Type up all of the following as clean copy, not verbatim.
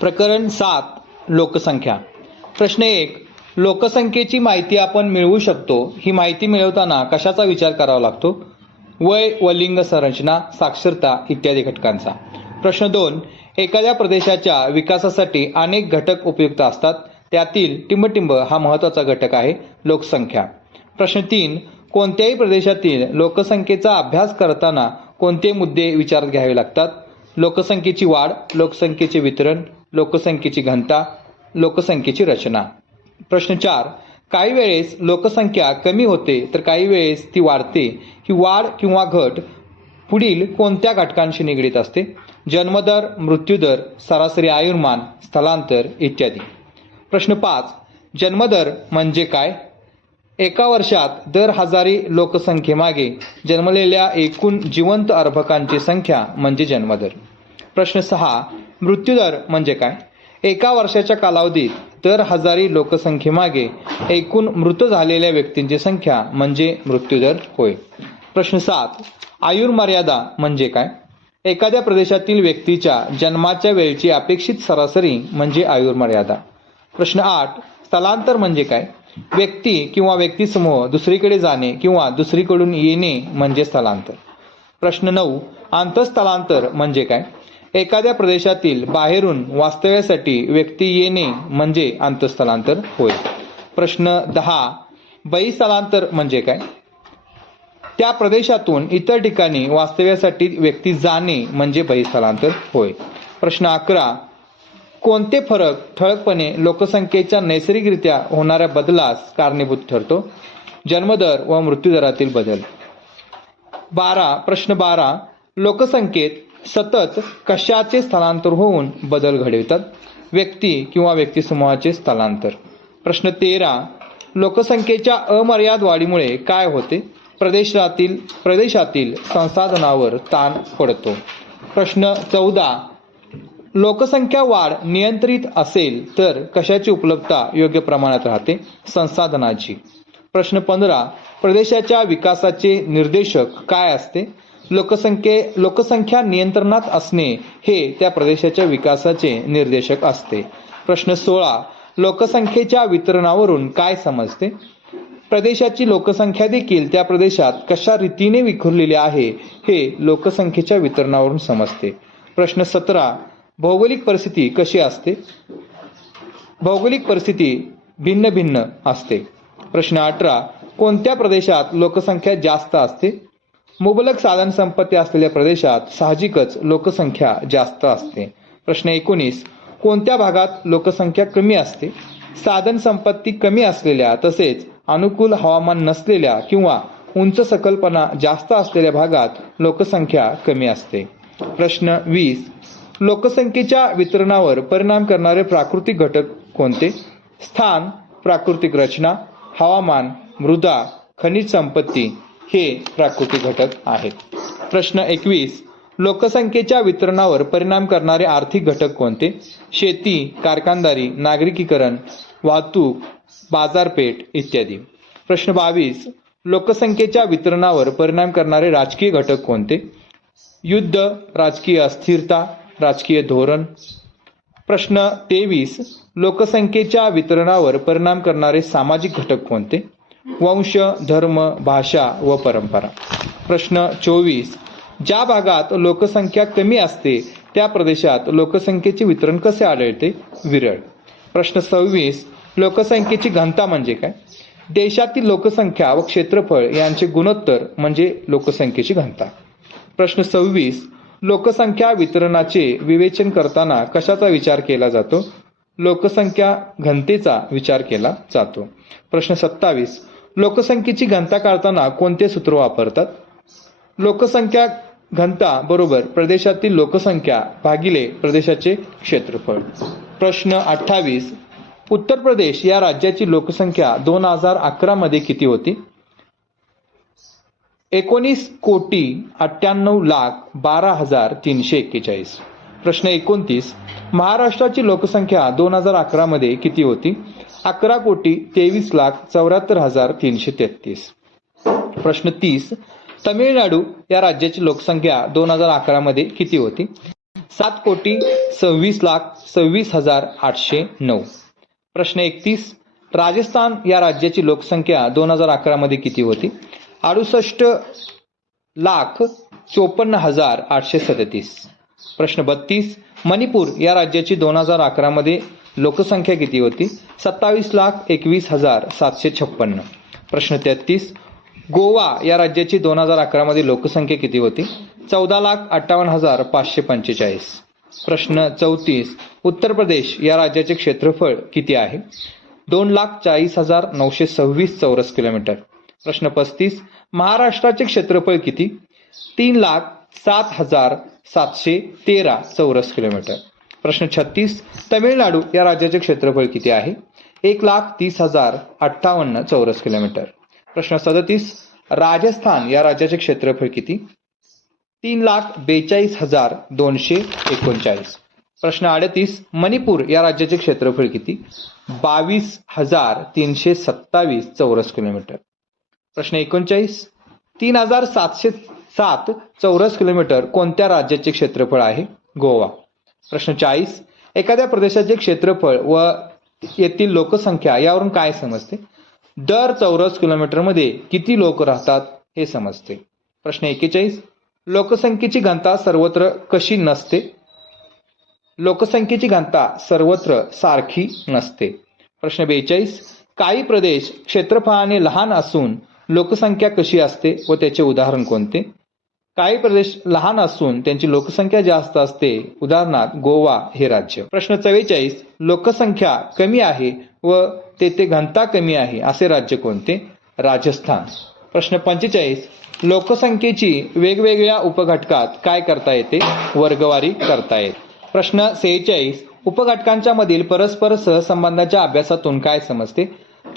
प्रकरण 7 लोकसंख्या. प्रश्न 1. लोकसंख्येची माहिती आपण मिळवू शकतो. ही माहिती मिळवताना कशाचा विचार करावा लागतो? वय व लिंग संरचना, साक्षरता इत्यादी घटकांचा. प्रश्न 2. एखाद्या प्रदेशाच्या विकासासाठी अनेक घटक उपयुक्त असतात. त्यातील टिंबटिंब हा महत्त्वाचा घटक आहे लोकसंख्या. प्रश्न 3. कोणत्याही प्रदेशातील लोकसंख्येचा अभ्यास करताना कोणते मुद्दे विचारात घ्यावे लागतात? लोकसंख्येची वाढ, लोकसंख्येचे वितरण, लोकसंख्येची घनता, लोकसंख्येची रचना. प्रश्न 4. काही वेळेस लोकसंख्या कमी होते तर काही वेळेस ती वाढते. ही वाढ किंवा घट पुढील कोणत्या घटकांशी निगडीत असते? जन्मदर, मृत्यूदर, सरासरी आयुर्मान, स्थलांतर इत्यादी. प्रश्न 5. जन्मदर म्हणजे काय? एका वर्षात दर हजारी लोकसंख्येमागे जन्मलेल्या एकूण जिवंत अर्भकांची संख्या म्हणजे जन्मदर. प्रश्न 6. मृत्यूदर म्हणजे काय? एका वर्षाच्या कालावधीत दर हजारी लोकसंख्येमागे एकूण मृत झालेल्या व्यक्तींची संख्या म्हणजे मृत्यूदर होय. प्रश्न 7. आयुर्मर्यादा म्हणजे काय? एखाद्या प्रदेशातील व्यक्तीच्या जन्माच्या वेळची अपेक्षित सरासरी म्हणजे आयुर्मर्यादा. प्रश्न 8. स्थलांतर म्हणजे काय? व्यक्ती किंवा व्यक्तिसमूह दुसरीकडे जाणे किंवा दुसरीकडून येणे म्हणजे स्थलांतर. प्रश्न 9. आंतरस्थलांतर म्हणजे काय? एखाद्या प्रदेशातील बाहेरून वास्तव्यासाठी व्यक्ती येणे म्हणजे आंतरस्थलांतर होय. प्रश्न 10. बहिस्थलांतर म्हणजे काय? त्या प्रदेशातून इतर ठिकाणी वास्तव्यासाठी व्यक्ती जाणे म्हणजे बहिस्थलांतर होय. प्रश्न 11. कोणते फरक ठळकपणे लोकसंख्येच्या नैसर्गिकरित्या होणाऱ्या बदलास कारणीभूत ठरतो? जन्मदर व मृत्यूदरातील बदल. प्रश्न 12. लोकसंख्येत सतत कशाचे स्थलांतर होऊन बदल घडवितात? व्यक्ती किंवा व्यक्तिसमूहाचे स्थलांतर. प्रश्न 13. लोकसंख्येच्या अमर्याद वाढीमुळे काय होते? प्रदेशातील संसाधनावर ताण पडतो. प्रश्न 14. लोकसंख्या वाढ नियंत्रित असेल तर कशाची उपलब्धता योग्य प्रमाणात राहते? संसाधनाची. प्रश्न 15. प्रदेशाच्या विकासाचे निर्देशक काय असते? लोकसंख्या नियंत्रणात असणे हे त्या प्रदेशाच्या विकासाचे निर्देशक असते. प्रश्न 16. लोकसंख्येच्या वितरणावरून काय समजते? प्रदेशाची लोकसंख्या देखील त्या प्रदेशात कशा रीतीने विखुरलेली आहे हे लोकसंख्येच्या वितरणावरून समजते. प्रश्न 17. भौगोलिक परिस्थिती कशी असते? भौगोलिक परिस्थिती भिन्न भिन्न असते. प्रश्न 18. कोणत्या प्रदेशात लोकसंख्या जास्त असते? मुबलक साधन संपत्ती असलेल्या प्रदेशात साहजिकच लोकसंख्या जास्त असते. प्रश्न 19. कोणत्या भागात लोकसंख्या कमी असते? साधन संपत्ती कमी असलेल्या तसेच अनुकूल हवामान नसलेल्या किंवा उंच सकलपणा जास्त असलेल्या भागात लोकसंख्या कमी असते. प्रश्न 20. लोकसंख्येच्या वितरणावर परिणाम करणारे प्राकृतिक घटक कोणते? स्थान, प्राकृतिक रचना, हवामान, मृदा, खनिज संपत्ती हे प्राकृतिक घटक आहेत. प्रश्न 21. लोकसंख्येच्या वितरणावर परिणाम करणारे आर्थिक घटक कोणते? शेती, कारखानदारी, नागरिकीकरण, वाहतूक, बाजारपेठ इत्यादी. प्रश्न 22. लोकसंख्येच्या वितरणावर परिणाम करणारे राजकीय घटक कोणते? युद्ध, राजकीय अस्थिरता, राजकीय धोरण. प्रश्न 23. लोकसंख्येच्या वितरणावर परिणाम करणारे सामाजिक घटक कोणते? वंश, धर्म, भाषा व परंपरा. प्रश्न 24. ज्या भागात लोकसंख्या कमी असते त्या प्रदेशात लोकसंख्येचे वितरण कसे आढळते? विरळ. प्रश्न 26. लोकसंख्येची घनता म्हणजे काय? देशातील लोकसंख्या व क्षेत्रफळ यांचे गुणोत्तर म्हणजे लोकसंख्येची घनता. प्रश्न 26. लोकसंख्या वितरणाचे विवेचन करताना कशाचा विचार केला जातो? लोकसंख्या घनतेचा विचार केला जातो. प्रश्न 27. लोकसंख्येची घनता काढताना कोणते सूत्र वापरतात? लोकसंख्या घनता बरोबर प्रदेशातील लोकसंख्या भागिले प्रदेशाचे क्षेत्रफळ. प्रश्न 28. उत्तर प्रदेश या राज्याची लोकसंख्या 2011 मध्ये किती होती? 19,98,12,341. प्रश्न 29. महाराष्ट्राची लोकसंख्या 2011 मध्ये किती होती? 11,23,74,333. प्रश्न 30. तमिळनाडू या राज्याची लोकसंख्या 2011 मध्ये किती होती? 7,26,26,809. प्रश्न 31. राजस्थान या राज्याची लोकसंख्या 2011 मध्ये किती होती? 68,54,837. प्रश्न 32. मणिपूर या राज्याची 2011 मध्ये लोकसंख्या किती होती? 27,21,756. प्रश्न 33. गोवा या राज्याची 2011 मध्ये लोकसंख्या किती होती? 14,58,545. प्रश्न 34. उत्तर प्रदेश या राज्याचे क्षेत्रफळ किती आहे? 2,40,926 चौरस किलोमीटर. प्रश्न 35. महाराष्ट्राचे क्षेत्रफळ किती? 3,07,713 चौरस किलोमीटर. प्रश्न 36. तमिळनाडू या राज्याचे क्षेत्रफळ किती आहे? 1,30,058 चौरस किलोमीटर. प्रश्न 37. राजस्थान या राज्याचे क्षेत्रफळ किती? 3,42,239. प्रश्न 38. मणिपूर या राज्याचे क्षेत्रफळ किती? 22,327 चौरस किलोमीटर. प्रश्न 39. 3,707 चौरस किलोमीटर कोणत्या राज्याचे क्षेत्रफळ आहे? गोवा. प्रश्न 40. एखाद्या प्रदेशाचे क्षेत्रफळ व येथील लोकसंख्या यावरून काय समजते? दर चौरस किलोमीटरमध्ये किती लोक राहतात हे समजते. प्रश्न 41. लोकसंख्येची घनता सर्वत्र कशी नसते? लोकसंख्येची घनता सर्वत्र सारखी नसते. प्रश्न 42. काही प्रदेश क्षेत्रफळाने लहान असून लोकसंख्या कशी असते व त्याचे उदाहरण कोणते? काही प्रदेश लहान असून त्यांची लोकसंख्या जास्त असते. उदाहरणार्थ गोवा हे राज्य. प्रश्न 44. लोकसंख्या कमी आहे व तेथे घनता कमी आहे असे राज्य कोणते? राजस्थान. प्रश्न 45. लोकसंख्येची वेगवेगळ्या उपघटकात काय करता येते? वर्गवारी करता येते. प्रश्न 46. उपघटकांच्या मधील परस्पर सहसंबंधाच्या अभ्यासातून काय समजते?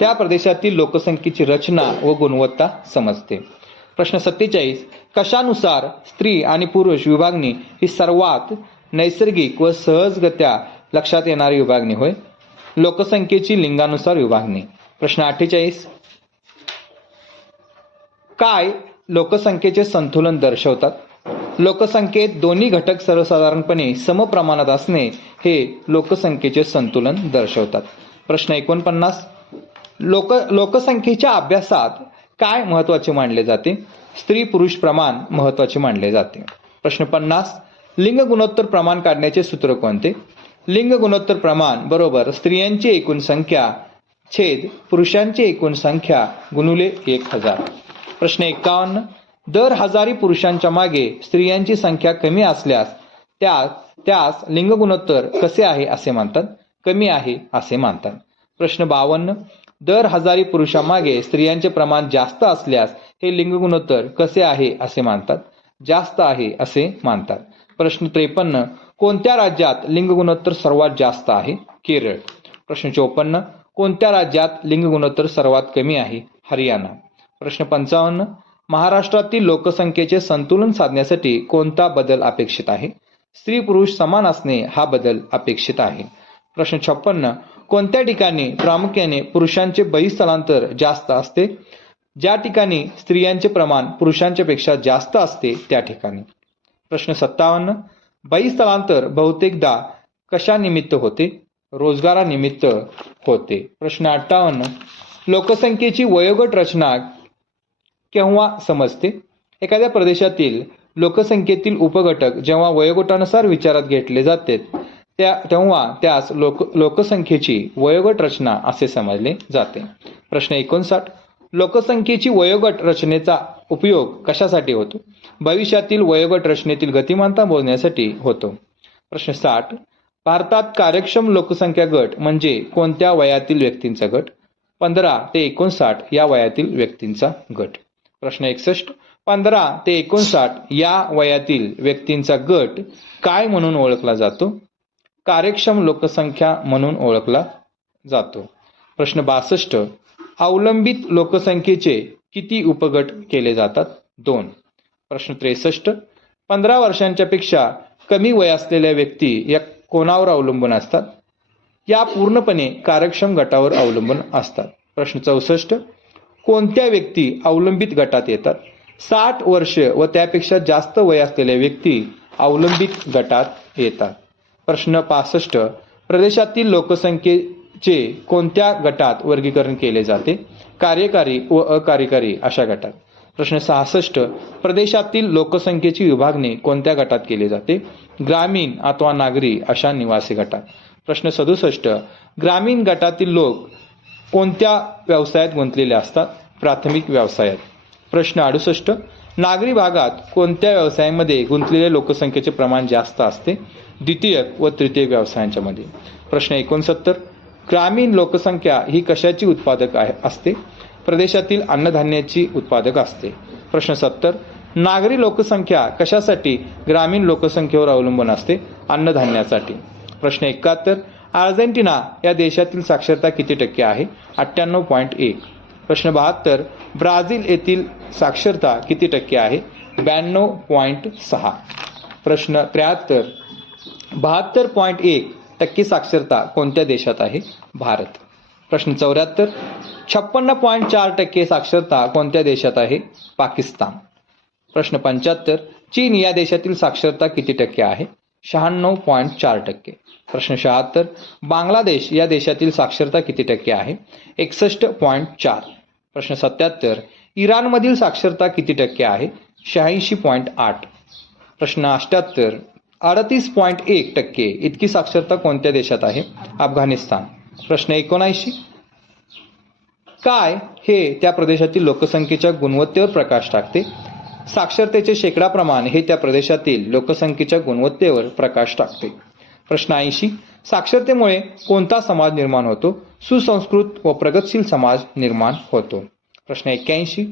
त्या प्रदेशातील लोकसंख्येची रचना व गुणवत्ता समजते. प्रश्न 47. कशानुसार स्त्री आणि पुरुष विभागणी ही सर्वात नैसर्गिक व सहजगत्या लक्षात येणारी विभागणी होय? लोकसंख्येची लिंगानुसार विभागणी. प्रश्न 48. काय लोकसंख्येचे संतुलन दर्शवतात? लोकसंख्येत दोन्ही घटक सर्वसाधारणपणे समप्रमाणात असणे हे लोकसंख्येचे संतुलन दर्शवतात. प्रश्न 49. लोकसंख्येच्या अभ्यासात काय महत्वाचे मानले जाते? स्त्री पुरुष प्रमाण महत्वाचे मानले जाते. प्रश्न 50. लिंग गुणोत्तर प्रमाण काढण्याचे सूत्र कोणते? लिंग गुणोत्तर प्रमाण बरोबर स्त्रियांची एकूण संख्या छेद पुरुषांची एकूण संख्या गुणिले 1,000. प्रश्न 51. दर हजारी पुरुषांच्या मागे स्त्रियांची संख्या कमी असल्यास त्यास लिंग गुणोत्तर कसे आहे असे म्हणतात? कमी आहे असे मानतात. प्रश्न 52. दर हजारी पुरुषांमागे स्त्रियांचे प्रमाण जास्त असल्यास हे लिंग गुणोत्तर कसे आहे असे मानतात? जास्त आहे असे मानतात. प्रश्न 53. कोणत्या राज्यात लिंग गुणोत्तर सर्वात जास्त आहे? केरळ. प्रश्न 54. कोणत्या राज्यात लिंग गुणोत्तर सर्वात कमी आहे? हरियाणा. प्रश्न 55. महाराष्ट्रातील लोकसंख्येचे संतुलन साधण्यासाठी कोणता बदल अपेक्षित आहे? स्त्री पुरुष समान असणे हा बदल अपेक्षित आहे. प्रश्न 56. कोणत्या ठिकाणी प्रामुख्याने पुरुषांचे बहिस्थलांतर जास्त असते? ज्या ठिकाणी स्त्रियांचे प्रमाण पुरुषांच्या पेक्षा जास्त असते त्या ठिकाणी. प्रश्न 57. बहिस्थलांतर बहुतेकदा कशानिमित्त होते? रोजगारानिमित्त होते. प्रश्न 58. लोकसंख्येची वयोगट रचना केव्हा समजते? एखाद्या प्रदेशातील लोकसंख्येतील उपघटक जेव्हा वयोगटानुसार विचारात घेतले जाते तेव्हा त्यास लोकसंख्येची वयोगट रचना असे समजले जाते. प्रश्न 59. लोकसंख्येची वयोगट रचनेचा उपयोग कशासाठी होतो? भविष्यातील वयोगट रचनेतील गतिमानता मोजण्यासाठी होतो. प्रश्न 60. भारतात कार्यक्षम लोकसंख्या गट म्हणजे कोणत्या वयातील व्यक्तींचा गट? 15 ते 59 या वयातील व्यक्तींचा गट. प्रश्न 61. 15 ते 59 या वयातील व्यक्तींचा गट काय म्हणून ओळखला जातो? कार्यक्षम लोकसंख्या म्हणून ओळखला जातो. प्रश्न 62. अवलंबित लोकसंख्येचे किती उपगट केले जातात? 2. प्रश्न 63. 15 वर्षांच्या पेक्षा कमी वय असलेल्या व्यक्ती या कोणावर अवलंबून असतात? या पूर्णपणे कार्यक्षम गटावर अवलंबून असतात. प्रश्न 64. कोणत्या व्यक्ती अवलंबित गटात येतात? 60 वर्ष व त्यापेक्षा जास्त वय असलेल्या व्यक्ती अवलंबित गटात येतात. प्रश्न 65. प्रदेशातील लोकसंख्येचे कोणत्या गटात वर्गीकरण केले जाते? कार्यकारी व अकार्यकारी अशा गटात. प्रश्न 66. प्रदेशातील लोकसंख्येची विभागणी कोणत्या गटात केली जाते? ग्रामीण अथवा नागरी अशा निवासी गटात. प्रश्न 67. ग्रामीण गटातील लोक कोणत्या व्यवसायात गुंतलेले असतात? प्राथमिक व्यवसायात. प्रश्न 68. नागरी भागात कोणत्या व्यवसायामध्ये गुंतलेल्या लोकसंख्येचे प्रमाण जास्त असते? द्वितीयक व तृतीयक व्यवसायांच्या मध्ये. प्रश्न 69. ग्रामीण लोकसंख्या ही कशाची उत्पादक असते? प्रदेशातील अन्नधान्याची उत्पादक असते. प्रश्न 70. नागरी लोकसंख्या कशासाठी ग्रामीण लोकसंख्येवर अवलंबून असते? अन्नधान्यासाठी. प्रश्न 71. अर्जेंटिना या देशातील साक्षरता किती टक्के आहे? 98.1. प्रश्न 72. ब्राझील येथील साक्षरता किती टक्के आहे? 92.6. प्रश्न 73. 72.1% साक्षरता कोणत्या देशात आहे? भारत. प्रश्न 74. 56.4% साक्षरता कोणत्या देशात आहे? पाकिस्तान. प्रश्न 75. चीन या देशातील साक्षरता किती टक्के आहे? 96.4%. प्रश्न 76. बांगलादेश या देशातील साक्षरता किती टक्के आहे? 61.4. प्रश्न 77. इराणमधील साक्षरता किती टक्के आहे? 86.8. प्रश्न 78. 38.1% इतकी साक्षरता कोणत्या देशात आहे? अफगाणिस्तान. प्रश्न 79. काय हे त्या प्रदेशातील लोकसंख्येच्या गुणवत्तेवर प्रकाश टाकते? साक्षरतेचे शेकडा प्रमाण हे त्या प्रदेशातील लोकसंख्येच्या गुणवत्तेवर प्रकाश टाकते. प्रश्न 80. साक्षरतेमुळे कोणता समाज निर्माण होतो? सुसंस्कृत व प्रगतशील समाज निर्माण होतो. प्रश्न 81.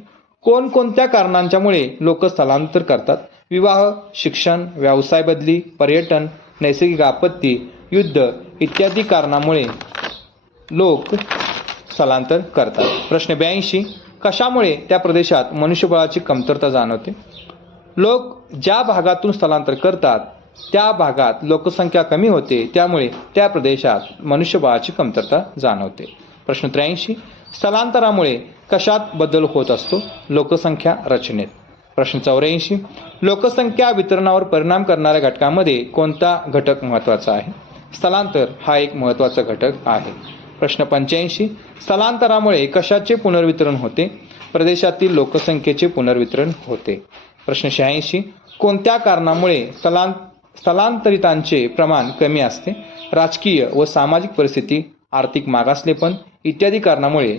कोणकोणत्या कारणांच्यामुळे लोक स्थलांतर करतात? विवाह, शिक्षण, व्यवसाय बदली, पर्यटन, नैसर्गिक आपत्ती, युद्ध इत्यादी कारणामुळे लोक स्थलांतर करतात. प्रश्न 82. कशामुळे त्या प्रदेशात मनुष्यबळाची कमतरता जाणवते? लोक ज्या भागातून स्थलांतर करतात त्या भागात लोकसंख्या कमी होते, त्यामुळे त्या प्रदेशात मनुष्यबळाची कमतरता जाणवते. प्रश्न 83. स्थलांतरामुळे कशात बदल होत असतो? लोकसंख्या रचनेत. प्रश्न 84. लोकसंख्या वितरणावर परिणाम करणाऱ्या घटकांमध्ये कोणता घटक महत्त्वाचा आहे? स्थलांतर हा एक महत्त्वाचा घटक आहे. प्रश्न 85. स्थलांतरामुळे कशाचे पुनर्वितरण होते? प्रदेशातील लोकसंख्येचे पुनर्वितरण होते. प्रश्न 86. कोणत्या कारणामुळे स्थलांतरितांचे प्रमाण कमी असते? राजकीय व सामाजिक परिस्थिती, आर्थिक मागासलेपण इत्यादी कारणामुळे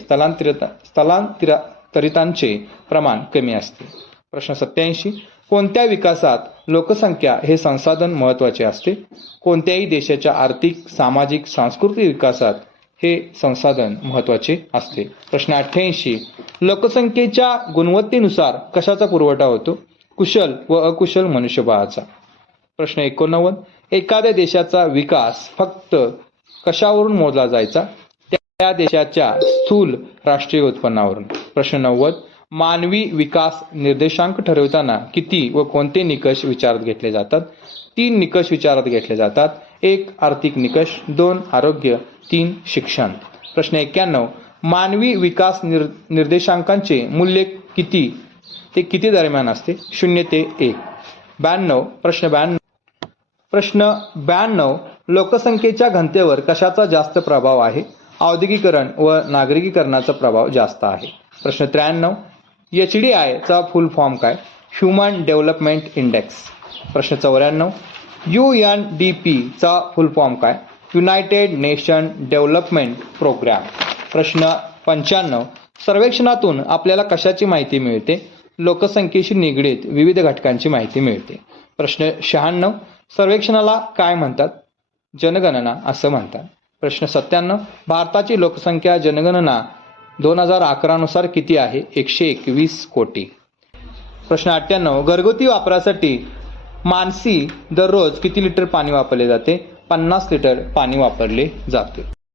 स्थलांतरितांचे प्रमाण कमी असते. प्रश्न 87. कोणत्या विकासात लोकसंख्या हे संसाधन महत्त्वाचे असते? कोणत्याही देशाच्या आर्थिक, सामाजिक, सांस्कृतिक विकासात हे संसाधन महत्त्वाचे असते. प्रश्न 88. लोकसंख्येच्या गुणवत्तेनुसार कशाचा पुरवठा होतो? कुशल व अकुशल मनुष्यबळाचा. प्रश्न 89. एखाद्या देशाचा विकास फक्त कशावरून मोजला जायचा? त्या देशाच्या स्थूल राष्ट्रीय उत्पन्नावरून. प्रश्न 90. मानवी विकास निर्देशांक ठरवताना किती व कोणते निकष विचारात घेतले जातात? 3 निकष विचारात घेतले जातात. 1. आर्थिक निकष, 2. आरोग्य, 3. शिक्षण. प्रश्न 91. मानवी विकास निर्देशांकांचे मूल्य किती ते किती दरम्यान असते? 0 ते 1. 92. प्रश्न 92. लोकसंख्येच्या घनतेवर कशाचा जास्त प्रभाव आहे? औद्योगिकीकरण व नागरिकीकरणाचा प्रभाव जास्त आहे. प्रश्न 93. HDI चा फुल फॉर्म काय? Human development index. प्रश्न 94. UNDP चा फुल फॉर्म काय? United nation development programme. प्रश्न 95. सर्वेक्षणातून आपल्याला कशाची माहिती मिळते? लोकसंख्येशी निगडीत विविध घटकांची माहिती मिळते. प्रश्न 96. सर्वेक्षणाला काय म्हणतात? जनगणना असं म्हणतात. प्रश्न 97. भारताची लोकसंख्या जनगणना 2011 नुसार किती आहे? 121 कोटी. प्रश्न 98. घरगुती वापरासाठी माणसी दररोज किती लिटर पाणी वापरले जाते? 50 लिटर पाणी वापरले जाते.